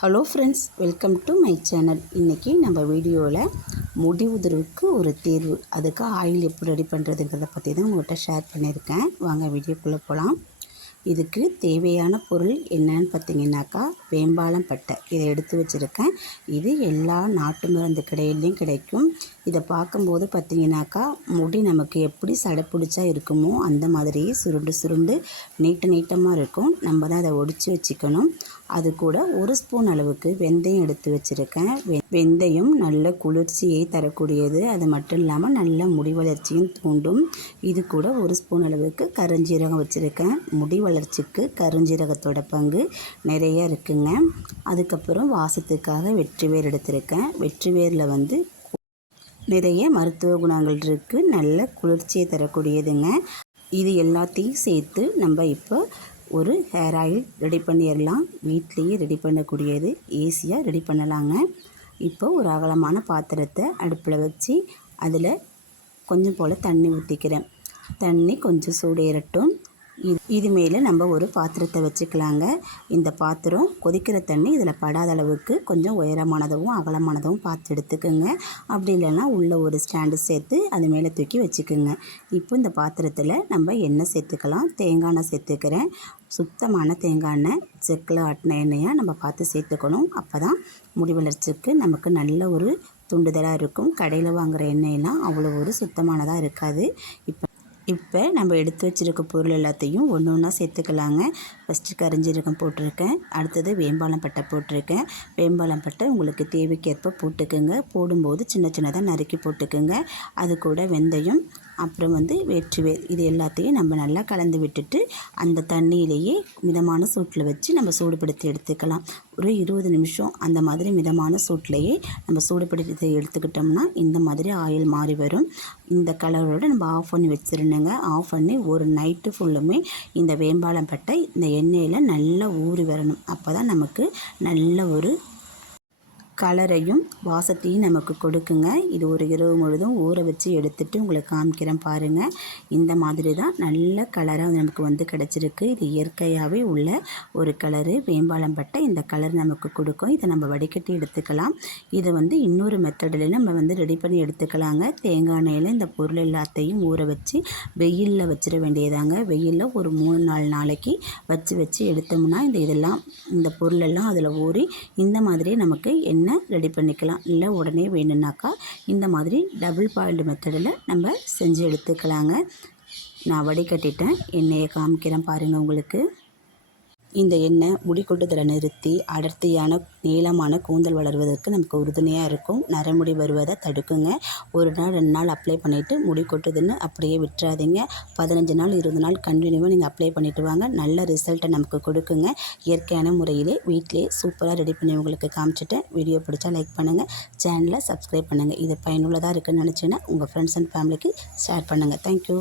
Hello friends welcome to my channel இன்றைக்கி நம்ம வீடியோவில் முடி உதிர்வுக்கு ஒரு தீர்வு அதுக்கு ஆயில் எப்படி ரெடி பண்ணுறதுங்கிறத பற்றி தான் உங்கள்கிட்ட ஷேர் பண்ணியிருக்கேன். வாங்க வீடியோக்குள்ளே போகலாம் இதுக்கு தேவையான பொருள் என்னன்னு பார்த்தீங்கன்னாக்கா வேம்பாலம் பட்டை இதை எடுத்து வச்சுருக்கேன். இது எல்லா நாட்டு மருந்து கடையிலையும் கிடைக்கும். இதை பார்க்கும்போது பார்த்திங்கனாக்கா முடி நமக்கு எப்படி சடைப்பிடிச்சா இருக்குமோ அந்த மாதிரியே சுருண்டு சுருண்டு நீட்ட நீட்டமாக இருக்கும். நம்ம தான் அதை ஒடிச்சு வச்சுக்கணும். அது கூட ஒரு ஸ்பூன் அளவுக்கு வெந்தயம் எடுத்து வச்சுருக்கேன். வெ வெந்தயம் நல்ல குளிர்ச்சியை தரக்கூடியது. அது மட்டும் இல்லாமல் நல்ல முடி வளர்ச்சியும் தூண்டும். இது கூட ஒரு ஸ்பூன் அளவுக்கு கருஞ்சீரகம் வச்சுருக்கேன். முடி வளர்ச்சிக்கு கருஞ்சீரகத்தோட பங்கு நிறைய இருக்குங்க. அதுக்கப்புறம் வாசத்துக்காக வெற்றி வேர் எடுத்திருக்கேன். வெற்றி வேரில் வந்து நிறைய மருத்துவ குணங்கள் இருக்குது நல்ல குளிர்ச்சியை தரக்கூடியதுங்க. இது எல்லாத்தையும் சேர்த்து நம்ம இப்போ ஒரு ஹேர் ஆயில் ரெடி பண்ணிடலாம். வீட்லேயே ரெடி பண்ணக்கூடியது ஈஸியாக ரெடி பண்ணலாங்க. இப்போ ஒரு அகலமான பாத்திரத்தை அடுப்பில் வச்சு அதில் கொஞ்சம் போல் தண்ணி ஊற்றிக்கிறேன் தண்ணி கொஞ்சம் சூடேறட்டும். இது இது மேலே நம்ம ஒரு பாத்திரத்தை வச்சுக்கலாங்க. இந்த பாத்திரம் கொதிக்கிற தண்ணி இதில் படாத அளவுக்கு கொஞ்சம் உயரமானதும் அகலமானதும் பார்த்து எடுத்துக்கோங்க. அப்படி இல்லைன்னா உள்ளே ஒரு ஸ்டாண்டு சேர்த்து அது மேலே தூக்கி வச்சுக்கோங்க. இப்போ இந்த பாத்திரத்தில் நம்ம எண்ணெய் சேர்த்துக்கலாம். தேங்காய் எண்ணெய் சேர்த்துக்கிறேன். சுத்தமான தேங்காய் எண்ணெய் செக்கில் ஆட்டின எண்ணெயாக நம்ம பார்த்து சேர்த்துக்கணும். அப்போ தான் முடி வளர்ச்சிக்கு நமக்கு நல்ல ஒரு துண்டுதலாக இருக்கும். கடையில் வாங்குகிற எண்ணெயெல்லாம் அவ்வளோ ஒரு சுத்தமானதாக இருக்காது. இப்போ இப்போ நம்ம எடுத்து வச்சுருக்க பொருள் எல்லாத்தையும் ஒன்று ஒன்றா சேர்த்துக்கலாங்க. ஃபஸ்ட்டு கரிஞ்சீரகம் போட்டிருக்கேன். அடுத்தது வேம்பாலம் பட்டை போட்டிருக்கேன். வேம்பாலம் பட்டை உங்களுக்கு தேவைக்கேற்ப போட்டுக்கோங்க. போடும்போது சின்ன சின்னதாக நறுக்கி போட்டுக்கோங்க. அது கூட வெந்தயம் அப்புறம் வந்து வேற்றுவேர் இது எல்லாத்தையும் நம்ம நல்லா கலந்து விட்டுட்டு அந்த தண்ணியிலேயே மிதமான சூட்டில் வச்சு நம்ம சூடுபடுத்தி எடுத்துக்கலாம். ஒரு இருபது நிமிஷம் அந்த மாதிரி மிதமான சூட்லேயே நம்ம சூடுபடுத்தி எடுத்துக்கிட்டோம்னா இந்த மாதிரி ஆயில் மாறி வரும். இந்த கலரோட நம்ம ஆஃப் பண்ணி வச்சிருந்தோங்க ஆஃப் பண்ணி ஒரு நைட்டு ஃபுல்லுமே இந்த வேம்பாலம் பட்டை இந்த எண்ணெயில் நல்லா ஊறி வரணும். அப்போ தான் நமக்கு நல்ல ஒரு கலரையும் வாசத்தையும் நமக்கு கொடுக்குங்க. இது ஒரு இரவு முழுதும் ஊற வச்சு எடுத்துகிட்டு உங்களுக்கு காமிக்கிறேன் பாருங்கள் இந்த மாதிரி தான் நல்ல கலராக நமக்கு வந்து கிடச்சிருக்கு. இது இயற்கையாகவே உள்ள ஒரு கலரு. வேம்பாலம் பட்டை இந்த கலர் நமக்கு கொடுக்கும். இதை நம்ம வடிகட்டி எடுத்துக்கலாம். இதை வந்து இன்னொரு மெத்தடில் நம்ம வந்து ரெடி பண்ணி எடுத்துக்கலாங்க. தேங்காய் எண்ணெயில் இந்த பொருள் எல்லாத்தையும் ஊற வச்சு வெயிலில் வச்சிட வேண்டியதாங்க. வெயிலில் ஒரு மூணு நாலு நாளைக்கு வச்சு வச்சு எடுத்தோம்னா இந்த இதெல்லாம் இந்த பொருளெல்லாம் அதில் ஊறி இந்த மாதிரி நமக்கு என்ன எண்ணெய் ரெடி பண்ணிக்கலாம்? இல்லை உடனே வேணும்னாக்கா இந்த மாதிரி டபுள் பாயில்டு மெத்தடில் நம்ம செஞ்சு எடுத்துக்கலாங்க. நான் வடிகட்டிட்டேன். எண்ணெயை காமிக்கிறேன் பாருங்கள் உங்களுக்கு. இந்த எண்ணெய் முடி கொட்டுதலை நிறுத்தி அடர்த்தியான நீளமான கூந்தல் வளர்வதற்கு நமக்கு உறுதுணையாக இருக்கும். நரமுடி வருவதை தடுக்குங்க. ஒரு நாள் ரெண்டு நாள் அப்ளை பண்ணிவிட்டு முடி கொட்டுதுன்னு அப்படியே விட்டுறாதீங்க. பதினஞ்சு நாள் இருபது நாள் கண்டினியூவாக நீங்கள் அப்ளை பண்ணிவிட்டு வாங்க. நல்ல ரிசல்ட்டை நமக்கு கொடுக்குங்க. இயற்கையான முறையிலே வீட்டிலே சூப்பராக ரெடி பண்ணி உங்களுக்கு காமிச்சிட்டேன் வீடியோ பிடிச்சா லைக் பண்ணுங்கள் சேனலை சப்ஸ்கிரைப் பண்ணுங்கள் இது பயனுள்ளதாக இருக்குதுன்னு நினச்சின்னா உங்கள் ஃப்ரெண்ட்ஸ் அண்ட் ஃபேமிலிக்கு ஷேர் பண்ணுங்கள் தேங்க்யூ